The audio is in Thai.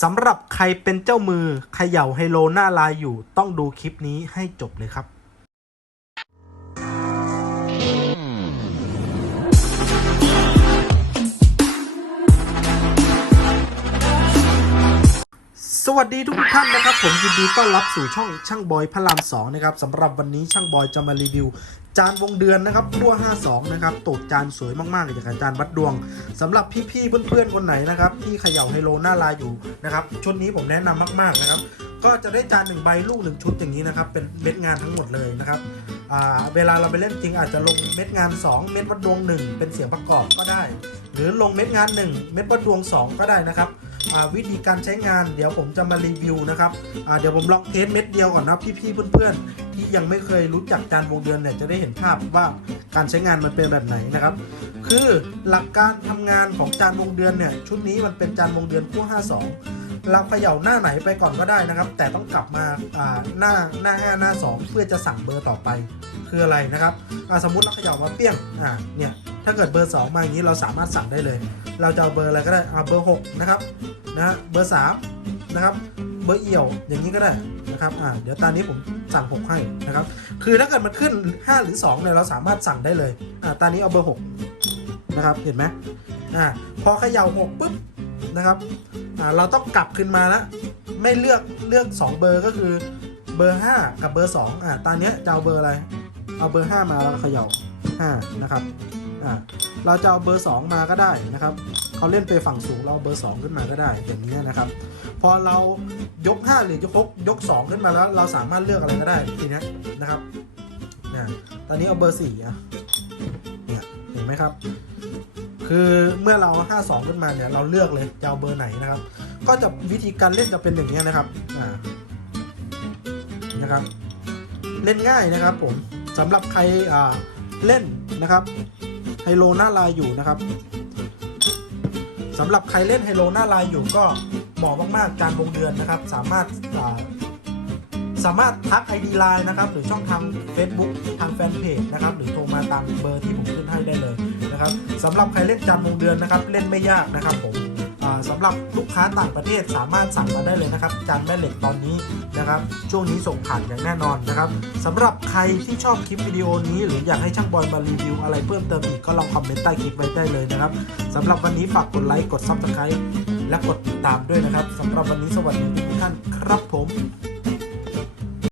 สำหรับใครเป็นเจ้ามือเขย่าไฮโลหน้าลายอยู่ต้องดูคลิปนี้ให้จบเลยครับ สวัสดีทุกท่านนะครับ ผมยินดีต้อนรับสู่ช่องช่างบอยพระราม2นะครับสำหรับวันนี้ช่างบอยจะมารีวิว จานวงเดือนนะครับตัว52 นะครับตูดจานสวยมากๆเลยจากอาจารย์วัดดวงสำหรับพี่ๆเพื่อนๆคนไหนนะครับที่เขย่าไฮโลหน้าลายอยู่นะครับชุดนี้ผมแนะนำมากๆนะครับ ก็จะได้จานหนึ่งใบลูกหนึ่งชุดอย่างนี้นะครับเป็นเม็ดงานทั้งหมดเลยนะครับเวลาเราไปเล่นจริงอาจจะลงเม็ดงาน 2 เม็ดวัดดวง 1 เป็นเสียงประกอบก็ได้ หรือลงเม็ดงาน 1 เม็ดวัดดวง 2 ก็ได้นะครับ วิธีการใช้งานเดี๋ยวผมจะมารีวิวนะครับเดี๋ยวผมลองเทสเม็ดเดียวก่อนนะพี่ๆเพื่อนๆ ที่ยังไม่เคยรู้จักจานวงเดือนเนี่ยจะได้เห็นภาพว่าการใช้งานมันเป็นแบบไหนนะครับ คือหลักการทำงานของจานวงเดือนเนี่ยชุดนี้มันเป็นจานวงเดือนคู่52เราเขย่าหน้าไหนไปก่อนก็ได้นะครับ แต่ต้องกลับมาหน้าหน้า5หน้า 2 เพื่อจะสั่งเบอร์ต่อไปคืออะไรนะครับสมมุติเราเขย่ามาเปี้ยงอ่าเนี่ย ถ้าเกิดเบอร์ 2 มาอย่างนี้เราสามารถสั่งได้เลย เราจะเอาเบอร์อะไรก็ได้เอาเบอร์ 6 นะครับนะเบอร์ 3 นะครับ เบอร์เอี่ยวอย่างนี้ก็ได้นะครับอ่าเดี๋ยวตอนนี้ผมสั่ง 6 ให้นะครับ คือถ้าเกิดมันขึ้น 5 หรือ2เนี่ยเราสามารถสั่งได้เลยอ่าตอนนี้เอาเบอร์ 6 นะครับเห็นไหมอ่าพอเขย่า6ปุ๊บนะครับอ่าเราต้องกลับขึ้นมาแล้วไม่เลือกเลือก 2 เบอร์ก็คือเบอร์ 5 กับเบอร์ 2อ่าตอนนี้จะเอาเบอร์อะไรเอาเบอร์ 5 มาแล้วเขย่า5นะครับ อ่าเราจะเอาเบอร์ 2 มาก็ได้นะครับเขาเล่นไปฝั่งสูงเราเบอร์ 2 ขึ้นมาก็ได้อย่างนี้นะครับ พอเรายก 5 หรือยกยกยก 2 ขึ้นมาแล้ว เราสามารถเลือกอะไรก็ได้ทีนี้นะครับเนี่ยตอนนี้เอาเบอร์4อะเนี่ยเห็นไหมครับ คือเมื่อเราเอา5 2 ขึ้นมาเนี่ยเราเลือกเลยจะเอาเบอร์ไหนนะครับ ก็จะวิธีการเล่นจะเป็นอย่างนี้นะครับอ่านะครับ เล่นง่ายนะครับผมสำหรับใครอ่าเล่นนะครับ ไฮโลหน้าลายอยู่นะครับสำหรับใครเล่นไฮโลหน้าลายอยู่ก็เหมาะมากๆการวงเดือนนะครับ สามารถาสามารถทัก ID Line นะครับ หรือช่องทาง Facebook ทางแฟนเพจนะครับ หรือโทรมาตามเบอร์ที่ผมขึ้นให้ได้เลยนะครับสำหรับใครเล่นจานวงเดือนนะครับ เล่นไม่ยากนะครับผม สำหรับลูกค้าต่างประเทศสามารถสั่งมาได้เลยนะครับจานแม่เหล็กตอนนี้นะครับ ช่วงนี้ส่งผ่านอย่างแน่นอนนะครับสำหรับใครที่ชอบคลิปวิดีโอนี้ หรืออยากให้ช่างบอยมารีวิวอะไรเพิ่มเติมอีกก็ลองคอมเมนต์ใต้คลิปไว้ได้เลยนะครับสำหรับวันนี้ฝากกดไลค์กด Subscribe และกดติดตามด้วยนะครับสำหรับวันนี้สวัสดีทุกท่านครับผม